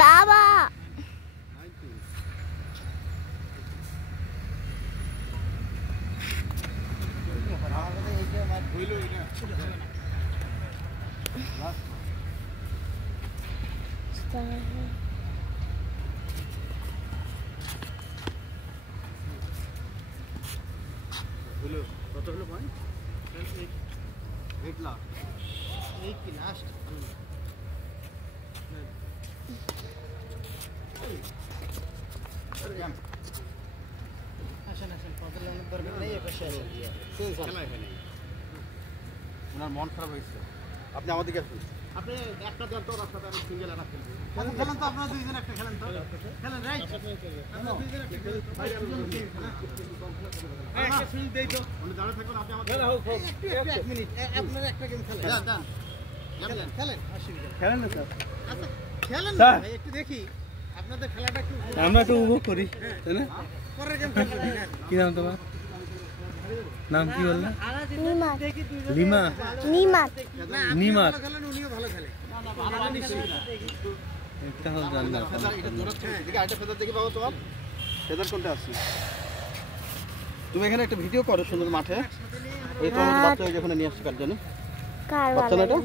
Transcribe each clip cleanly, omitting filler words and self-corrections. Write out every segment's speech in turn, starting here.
বাবা কত হলো পয়েন্ট 8 লাখ 8 কি লাস্ট আসেন আসেন কত লোনের দরকার নেই এ পাশে আসেন খেলা এখানে ওনার মন খারাপ হয়েছে আপনি আমাদেরকে আসুন আপনি একটা দল তো রাস্তাতে আমি সিঙ্গেল আর খেলবো খেলেন তো আপনারা দুইজন একটা খেলেন তো খেলেন রাইট আপনারা দুইজন একটা খেলেন ভাই আমি একটা ফিল্ড দেই তো উনি দাঁড়া থাকুন আপনি আমাদের খেলা হোক এক মিনিট আপনারা একটা গেম খেলেন দাঁড়ান খেলেন খেলেন অসুবিধা খেলেন না স্যার আচ্ছা খেলেন না ভাই একটু দেখি আপনাদের খেলাটা একটু আমরা একটু উপভোগ করি তাই না পরের গেম খেলবেন কি নাম তোমার নাম কি বললে লিমা নিমাত নিমাত খেলেন উনিও ভালো খেলে ভালো নিশ্চয়ই একটা হল জানলা এটা দৌড়াচ্ছে দেখি আরেকটা ফেদার দেখি বাবা তোমার ফেদার কোনটা আছে তুমি এখানে একটা ভিডিও করো সুন্দর মাঠে এই তো আমাদের বাচ্চা যেখানে নিয়ে আসছে কার জানি বাচ্চা না এটা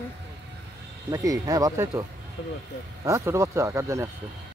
নাকি হ্যাঁ বাচ্চাই তো ছোট বাচ্চা হ্যাঁ ছোট বাচ্চা কার জানি আসছে